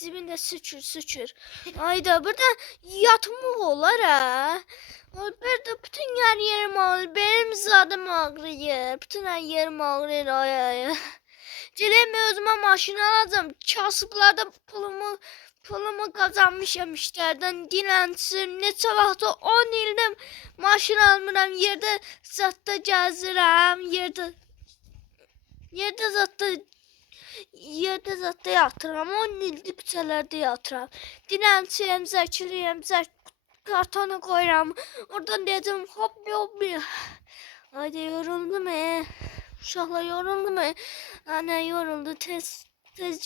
cibində sıçır. Ayda burada yatmaq olar ha. Burada bütün yerim ağrır. Benim zadım ağrıyır. Bütün yerim ağrır. Ay. Gedəm özümə maşın alacağım. Kasıblarda pulumu kazanmışam işlərdən. Dilənçim. Neçə vaxt 10 ildir maşın almıram. Yerdə zətdə gəzirəm. Yerdə zətdə yatıram. 10 ildir küçələrdə yatıram. Dilənçiyəm, zəkiriyəm, kartonu koyuram. Oradan dedim hop. Haydi yoruldum Uşaqlar yoruldu mu? Anne yoruldu. Tez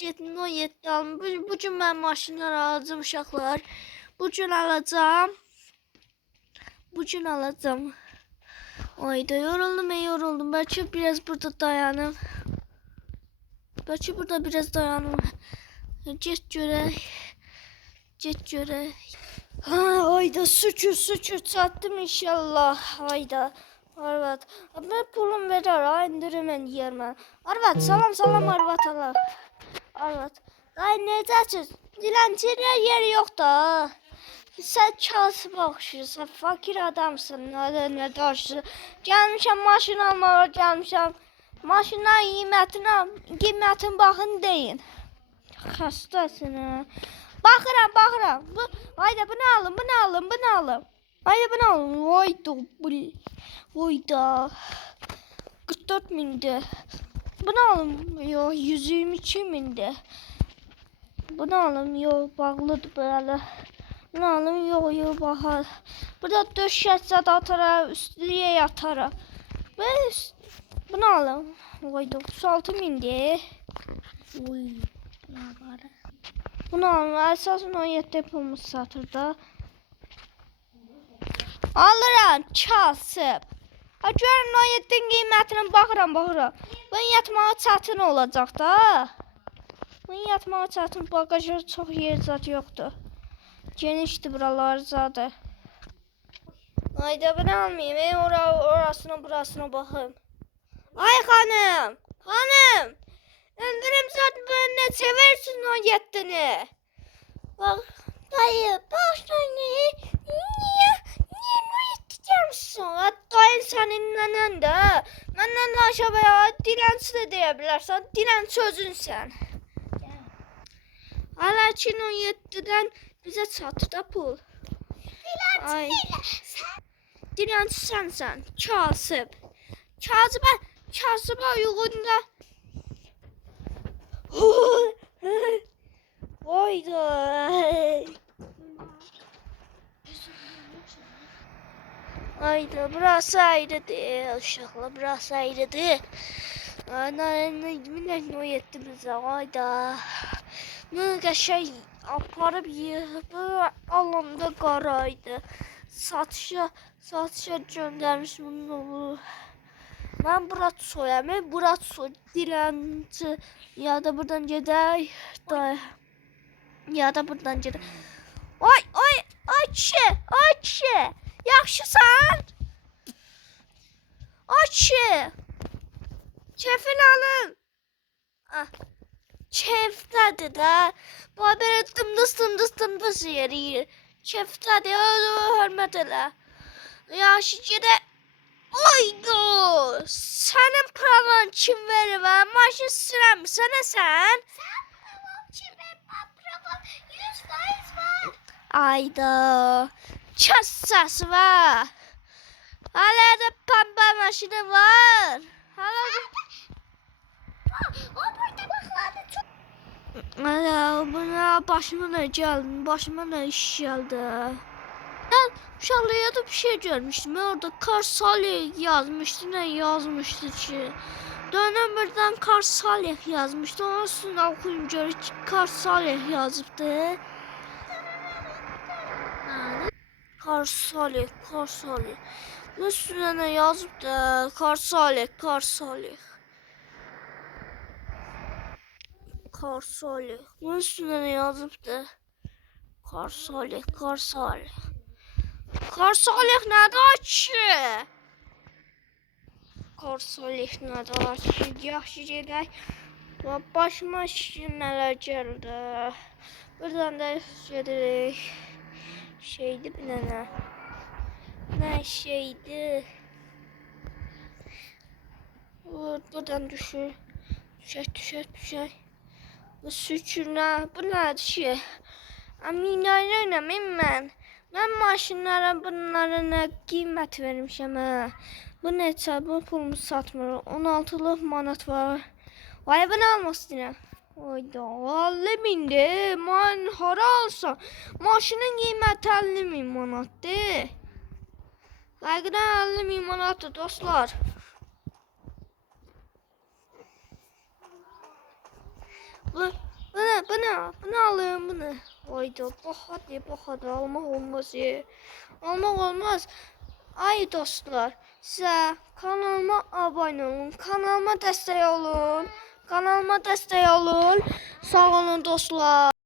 getdim 17 alım. Bugün mən maşınlar alacağım uşaqlar. Bugün alacağım. Ayda yoruldum. Belki biraz burada dayanım. Get görək. Ayda şükür çatdım inşallah. Ayda. Arvad, ben pulum verir, indirimən yiyərmən. Arvad, salam Arvad ala. Arvad, ay necəsiz? Dilənçiyə yer yox da. Sən kasıb oxşuyursan, fakir adamsın, nə daşsın. Gəlmişəm maşın almağa, gəlmişəm. Maşına qiymətin baxın deyin. Xəstəsin ha. Baxıram. Hayda bunu alın. Hayda bunu alın. Oyda 44 mindi. Bunu alın. Yo 122 mindi. Bunu alın. Yo bağlıdır böyle. Bunu alın. Yo bahar. Burada döşətsə də atara, üstüyə yatara. Bunu alın. Oyda 36 mindi. Oy. Bunu alın. Əsasın 17 yapılmış satırda. Alıram kasıb. Görün 17'nin qiymətinin baxıram. Bunun yatmağa çətin olacaq da. Bunun yatmağa çətin, bagajı çox yer zat yoxdur. Genişdir buralar zadı. Ayda bunu almayayım. Orasına baxım. Ay xanım. Öndürüm zat bunu neçə versin 17'ni? Bak. Dayı niye gelmişsin? Dayın seninle de. Benden de aşağıya dilenci de diyebilirsin. Dilenci özün sen. Hala 2017'den bize çatır da pul. Dilenci değil. Dilenci sen. Kasıba uyğunda. Oyda. Ayda burası ayrıdır uşaqlar, burası ayrıdır. Minək o yetdi bizə, ayda. Bunu qəşəng aparıb yığıb, alanda qaraydı. Satışa göndərmiş bunun olur. Mən Burat soy, dilənçi. Ya da buradan gedək. Ay kişi. Yaxşısan? Açı. Kefil alın. Kefdədir də. Bu belə dımdız yeriyir. Kefdədir, hörmət elə. Yaxşı gedə. Aydo. Sənin pravan kim verir və? Maşın sürəm sənə sən? Sən pravan kim verir? Pravan 100% var. Aydo. Kassası var. Hala da pembe maşını var. O burada baklardı çok. Hala buna başıma ne iş geldi. Ben uşaqlığa da bir şey görmüştüm. Orada Kar Salih yazmıştı. Ne yazmıştı ki? Dönem birden Kar Salih yazmıştı. Onun üstüne okuyun görür ki Kar Salih yazıbdı. Kar Salih. Üstüne ne yazıp da Kar Salih. Bunun üstüne ne yazıp da Kar Salih. Kar Salih nədir ki? Kar Salih nədir ki? Yaxşı gedək. Başıma neler geldi. Buradan da gedirik. Şeydi bir dənə. Ne şeydi? Buradan düşür. Düşer. Bu sürçünler. Bu ne şey? Aminayla oynayayım ben. Ben maşınlara bunlara ne kıymet vermişim ha. Bu neçə? Bu pulumu satmır. 16'lık manat var. Vay bunu almaq istəyirəm. Oyda 50 mindir. Man hara alsam? Maşının qiyməti 50 min manatdır. Lakin 50 min manatdır dostlar. Bunu alayım bunu. Oyda bahadır almaq olmaz ya. Almaq olmaz. Ay dostlar, sizə kanalıma abone olun, kanalıma dəstək olun. Sağ olun dostlar.